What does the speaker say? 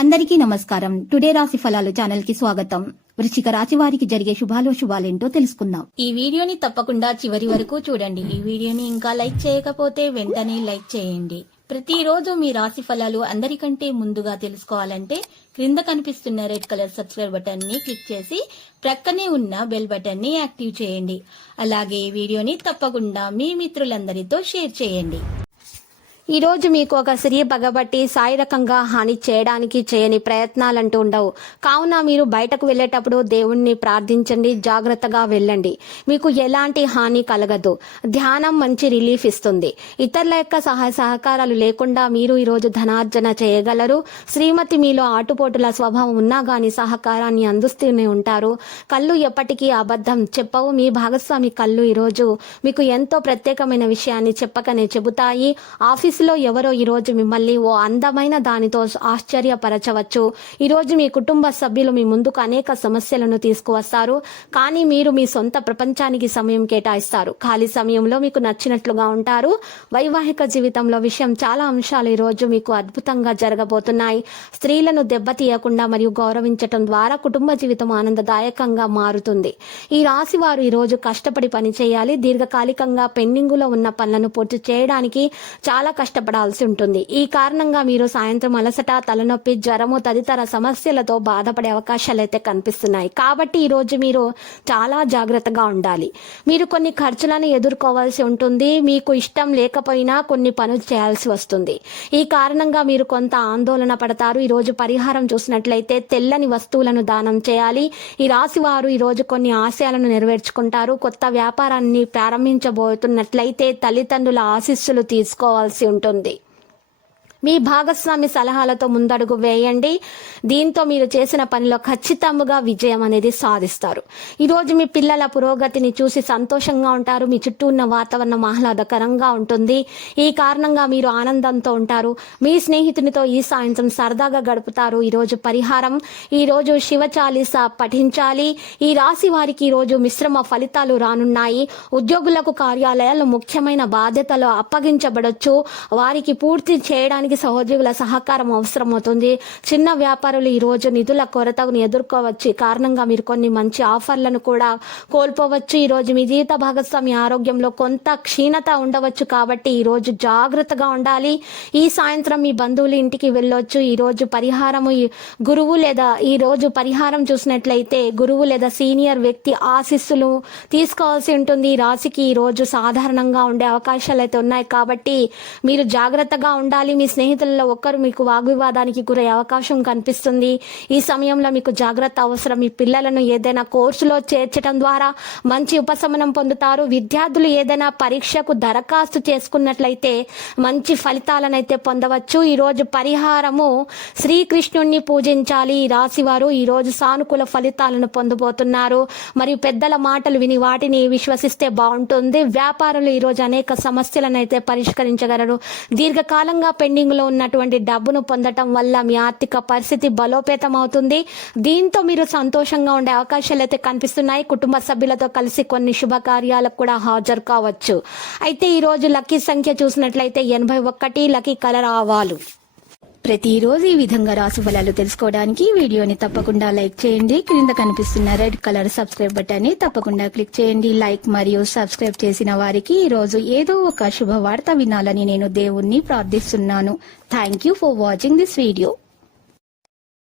అందరికీ నమస్కారం. టుడే రాశి ఫలాలు ఛానల్ కి స్వాగతం. వృశ్చిక రాశి వారికి జరిగే శుభాలేంటో తెలుసుకుందాం. ఈ వీడియోని తప్పకుండా చివరి వరకు చూడండి. ఈ వీడియోని ఇంకా లైక్ చేయకపోతే వెంటనే లైక్ చేయండి. ప్రతిరోజు మీ రాశి ఫలాలు అందరికంటే ముందుగా తెలుసుకోవాలంటే క్రింద కనిపిస్తున్న రెడ్ కలర్ సబ్స్క్రైబ్ బటన్ ని క్లిక్ చేసి ప్రక్కనే ఉన్న బెల్ బటన్ ని యాక్టివ్ చేయండి. అలాగే ఈ వీడియోని తప్పకుండా మీ మిత్రులందరితో షేర్ చేయండి. ఈ రోజు మీకు ఒక స్త్రీ పగబట్టి శారీరకంగా హాని చేయడానికి చేయని ప్రయత్నాలంటూ ఉండవు. కావున మీరు బయటకు వెళ్లేటప్పుడు దేవుణ్ణి ప్రార్థించండి, జాగ్రత్తగా వెళ్ళండి. మీకు ఎలాంటి హాని కలగదు. ధ్యానం మంచి రిలీఫ్ ఇస్తుంది. ఇతరుల యొక్క సహాయ సహకారాలు లేకుండా మీరు ఈ రోజు ధనార్జన చేయగలరు. శ్రీమతి మీలో ఆటుపోటుల స్వభావం ఉన్నా గాని సహకారాన్ని అందిస్తూనే ఉంటారు. కళ్ళు ఎప్పటికీ అబద్ధం చెప్పవు. మీ భాగస్వామి కళ్ళు ఈ రోజు మీకు ఎంతో ప్రత్యేకమైన విషయాన్ని చెప్పకనే చెబుతాయి. ఆఫీసులో ఎవరో ఈ రోజు మిమ్మల్ని ఓ అందమైన దానితో ఆశ్చర్యపరచవచ్చు. ఈ రోజు మీ కుటుంబ సభ్యులు మీ ముందుకు అనేక సమస్యలను తీసుకువస్తారు. కానీ మీరు మీ సొంత ప్రపంచానికి సమయం కేటాయిస్తారు. ఖాళీ సమయంలో మీకు నచ్చినట్లుగా ఉంటారు. వైవాహిక జీవితంలో విషయం చాలా అంశాలు ఈ రోజు మీకు అద్భుతంగా జరగబోతున్నాయి. స్త్రీలను దెబ్బతీయకుండా మరియు గౌరవించటం ద్వారా కుటుంబ జీవితం ఆనందదాయకంగా మారుతుంది. ఈ రాశి వారు ఈ రోజు కష్టపడి పని చేయాలి. దీర్ఘకాలికంగా పెండింగులో ఉన్న పనులను పూర్తి చేయడానికి చాలా కష్టపడాల్సి ఉంటుంది. ఈ కారణంగా మీరు సాయంత్రం అలసట, తలనొప్పి, జ్వరము తదితర సమస్యలతో బాధపడే అవకాశాలు అయితే కనిపిస్తున్నాయి. కాబట్టి ఈ రోజు మీరు చాలా జాగ్రత్తగా ఉండాలి. మీరు కొన్ని ఖర్చులను ఎదుర్కోవాల్సి ఉంటుంది. మీకు ఇష్టం లేకపోయినా కొన్ని పనులు చేయాల్సి వస్తుంది. ఈ కారణంగా మీరు కొంత ఆందోళన పడతారు. ఈ రోజు పరిహారం చూసినట్లయితే తెల్లని వస్తువులను దానం చేయాలి. ఈ రాశి వారు ఈ రోజు కొన్ని ఆశయాలను నెరవేర్చుకుంటారు. కొత్త వ్యాపారాన్ని ప్రారంభించబోతున్నట్లయితే తల్లిదండ్రుల ఆశీస్సులు తీసుకోవాల్సి ఉంటుంది. మీ భాగస్వామి సలహాలతో ముందడుగు వేయండి. దీంతో మీరు చేసిన పనిలో ఖచ్చితంగా విజయం అనేది సాధిస్తారు. ఈరోజు మీ పిల్లల పురోగతిని చూసి సంతోషంగా ఉంటారు. మీ చుట్టూ ఉన్న వాతావరణం ఆహ్లాదకరంగా ఉంటుంది. ఈ కారణంగా మీరు ఆనందంతో ఉంటారు. మీ స్నేహితునితో ఈ సాయంత్రం సరదాగా గడుపుతారు. ఈరోజు పరిహారం, ఈరోజు శివ చాలీస పఠించాలి. ఈ రాశి వారికి ఈరోజు మిశ్రమ ఫలితాలు రానున్నాయి. ఉద్యోగులకు కార్యాలయాల్లో ముఖ్యమైన బాధ్యతలు అప్పగించబడొచ్చు. వారికి పూర్తి చేయడానికి సహోద్యోగుల సహకారం అవసరమవుతుంది. చిన్న వ్యాపారులు ఈ రోజు నిధుల కొరతను ఎదుర్కోవచ్చు. ఈ కారణంగా మీరు కొన్ని మంచి ఆఫర్లను కూడా కోల్పోవచ్చు. ఈ రోజు మీ జీవిత భాగస్వామి ఆరోగ్యంలో కొంత క్షీణత ఉండవచ్చు. కాబట్టి ఈ రోజు జాగ్రత్తగా ఉండాలి. ఈ సాయంత్రం మీ బంధువుల ఇంటికి వెళ్ళొచ్చు. ఈ రోజు పరిహారము గురువు లేదా ఈ రోజు పరిహారం చూసినట్లయితే గురువు లేదా సీనియర్ వ్యక్తి ఆశీస్సులు తీసుకోవాల్సి ఉంటుంది. ఈ రాశికి ఈ రోజు సాధారణంగా ఉండే అవకాశాలు అయితే ఉన్నాయి. కాబట్టి మీరు జాగ్రత్తగా ఉండాలి. మీ స్నేహితులలో ఒక్కరు మీకు వాగ్వివాదానికి గురయ్యే అవకాశం కనిపిస్తుంది. ఈ సమయంలో మీకు జాగ్రత్త అవసరం. మీ పిల్లలను ఏదైనా కోర్సులో చేర్చడం ద్వారా మంచి ఉపశమనం పొందుతారు. విద్యార్థులు ఏదైనా పరీక్షకు దరఖాస్తు చేసుకున్నట్లయితే మంచి ఫలితాలను అయితే పొందవచ్చు. ఈ రోజు పరిహారము శ్రీకృష్ణుణ్ణి పూజించాలి. ఈ రాశి వారు ఈ రోజు సానుకూల ఫలితాలను పొందబోతున్నారు. మరియు పెద్దల మాటలు విని వాటిని విశ్వసిస్తే బాగుంటుంది. వ్యాపారులు ఈ రోజు అనేక సమస్యలను అయితే పరిష్కరించగలరు. దీర్ఘకాలంగా పెండింగ్ లో ఉన్నటువంటి డబ్బును పొందటం వల్ల మీ ఆర్థిక పరిస్థితి బలోపేతం అవుతుంది. దీంతో మీరు సంతోషంగా ఉండే అవకాశాలు అయితే కనిపిస్తున్నాయి. కుటుంబ సభ్యులతో కలిసి కొన్ని శుభకార్యాలకు కూడా హాజరు కావచ్చు. అయితే ఈ రోజు లక్కీ సంఖ్య చూసినట్లయితే 81, లక్కీ కలర్ ఆవాలు. ప్రతిరోజు ఈ విధంగా రాశి ఫలాలు తెలుసుకోవడానికి వీడియోని తప్పకుండా లైక్ చేయండి. క్రింద కనిపిస్తున్న రెడ్ కలర్ సబ్స్క్రైబ్ బటన్ ని తప్పకుండా క్లిక్ చేయండి. లైక్ మరియు సబ్స్క్రైబ్ చేసిన వారికి ఈ రోజు ఏదో ఒక శుభవార్త వినాలని నేను దేవుణ్ణి ప్రార్థిస్తున్నాను. Thank you for watching this video.